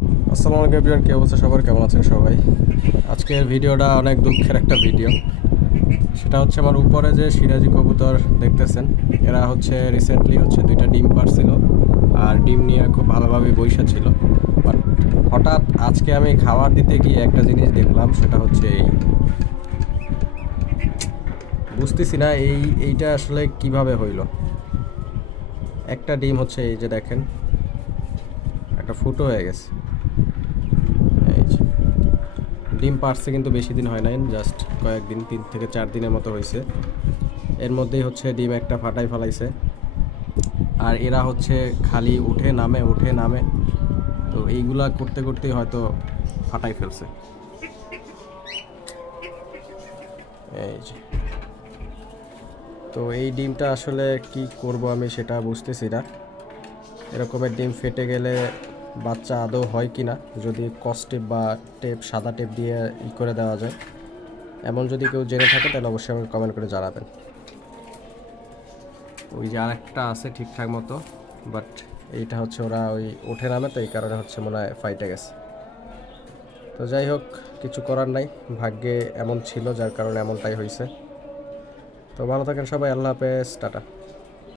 আসসালামু আলাইকুম এভরিওয়ান, কি অবস্থা সবার, কেমন আছেন সবাই? আজকের ভিডিওটা অনেক দুঃখের একটা ভিডিও। সেটা হচ্ছে আমার উপরে যে সিরাজি কবুতর দেখতেছেন, এরা হচ্ছে রিসেন্টলি হচ্ছে 2টা ডিম পারছিল আর ডিম নিয়ে খুব ভালোভাবে বইসা ছিল। বাট হঠাৎ আজকে আমি খাবার দিতে গিয়ে একটা জিনিস দেখলাম, সেটা হচ্ছে বুঝতেছি না এইটা আসলে কিভাবে হইলো। একটা ডিম হচ্ছে এই যে দেখেন, একটা ফুটো হয়ে গেছে। এই যে ডিম পারছে কিন্তু বেশি দিন হয় নাই, জাস্ট কয়েকদিন, 3 থেকে 4 দিনের মতো হয়েছে। এর মধ্যেই হচ্ছে ডিম একটা ফাটাই ফেলাইছে। আর এরা হচ্ছে খালি উঠে নামে উঠে নামে, তো এইগুলা করতে করতেই হয়তো ফাটাই ফেলছে। এই যে, তো এই ডিমটা আসলে কি করব আমি সেটা বুঝতেছি না। এরকমের ডিম ফেটে গেলে বাচ্চা আদৌ হয় কি না, যদি কস টেপ বা টেপ, সাদা টেপ দিয়ে করে দেওয়া যায়, এমন যদি কেউ জেনে থাকে তাহলে অবশ্যই আমাকে কমেন্ট করে জানাবেন। ওই যে আরেকটা আছে ঠিকঠাক মতো, বাট এইটা হচ্ছে ওরা ওই ওঠে নামে, তো এই কারণে হচ্ছে মনে হয় ফাইটে গেছে। তো যাই হোক, কিছু করার নাই, ভাগ্যে এমন ছিল যার কারণে এমনটাই হয়েছে। তো ভালো থাকেন সবাই, আল্লাহ হাফেজ, টাটা।